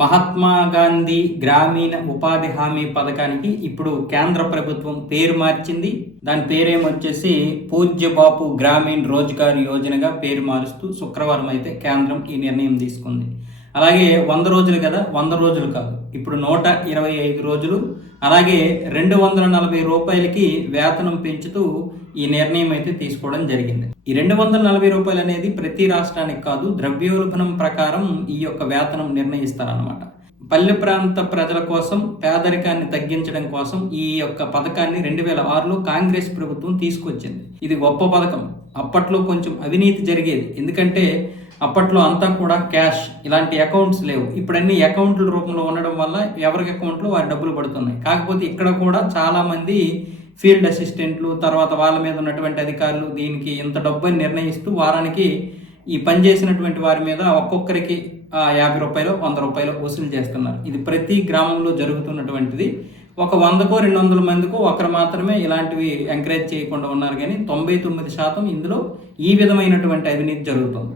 మహాత్మా గాంధీ గ్రామీణ ఉపాధి హామీ పథకానికి ఇప్పుడు కేంద్ర ప్రభుత్వం పేరు మార్చింది. దాని పేరేమొచ్చేసి పూజ్య బాపు గ్రామీణ రోజ్గార్ యోజనగా పేరు మారుస్తూ శుక్రవారం అయితే కేంద్రం ఈ నిర్ణయం తీసుకుంది. అలాగే 100 రోజులు కదా, 100 రోజులు కాదు, ఇప్పుడు 125 రోజులు, అలాగే 240 రూపాయలకి వేతనం పెంచుతూ ఈ నిర్ణయం అయితే తీసుకోవడం జరిగింది. ఈ 240 రూపాయలు అనేది ప్రతి రాష్ట్రానికి కాదు, ద్రవ్యోల్బణం ప్రకారం ఈ యొక్క వేతనం నిర్ణయిస్తారన్నమాట. పల్లె ప్రాంత ప్రజల కోసం, పేదరికాన్ని తగ్గించడం కోసం ఈ యొక్క పథకాన్ని 2006లో కాంగ్రెస్ ప్రభుత్వం తీసుకొచ్చింది. ఇది గొప్ప పథకం. అప్పట్లో కొంచెం అవినీతి జరిగేది, ఎందుకంటే అప్పట్లో అంతా కూడా క్యాష్, ఇలాంటి అకౌంట్స్ లేవు. ఇప్పుడు అన్ని అకౌంట్ల రూపంలో ఉండడం వల్ల ఎవరికి అకౌంట్లో వారి డబ్బులు పడుతున్నాయి. కాకపోతే ఇక్కడ కూడా చాలామంది ఫీల్డ్ అసిస్టెంట్లు, తర్వాత వాళ్ళ మీద ఉన్నటువంటి అధికారులు దీనికి ఇంత డబ్బు అని నిర్ణయిస్తూ వారానికి ఈ పని చేసినటువంటి వారి మీద ఒక్కొక్కరికి 50 రూపాయలు 100 రూపాయలు వసూలు చేస్తున్నారు. ఇది ప్రతి గ్రామంలో జరుగుతున్నటువంటిది. ఒక 100కో 200 మందికో ఒకరు మాత్రమే ఇలాంటివి ఎంకరేజ్ చేయకుండా ఉన్నారు, కానీ 99% ఇందులో ఈ విధమైనటువంటి అవినీతి జరుగుతుంది.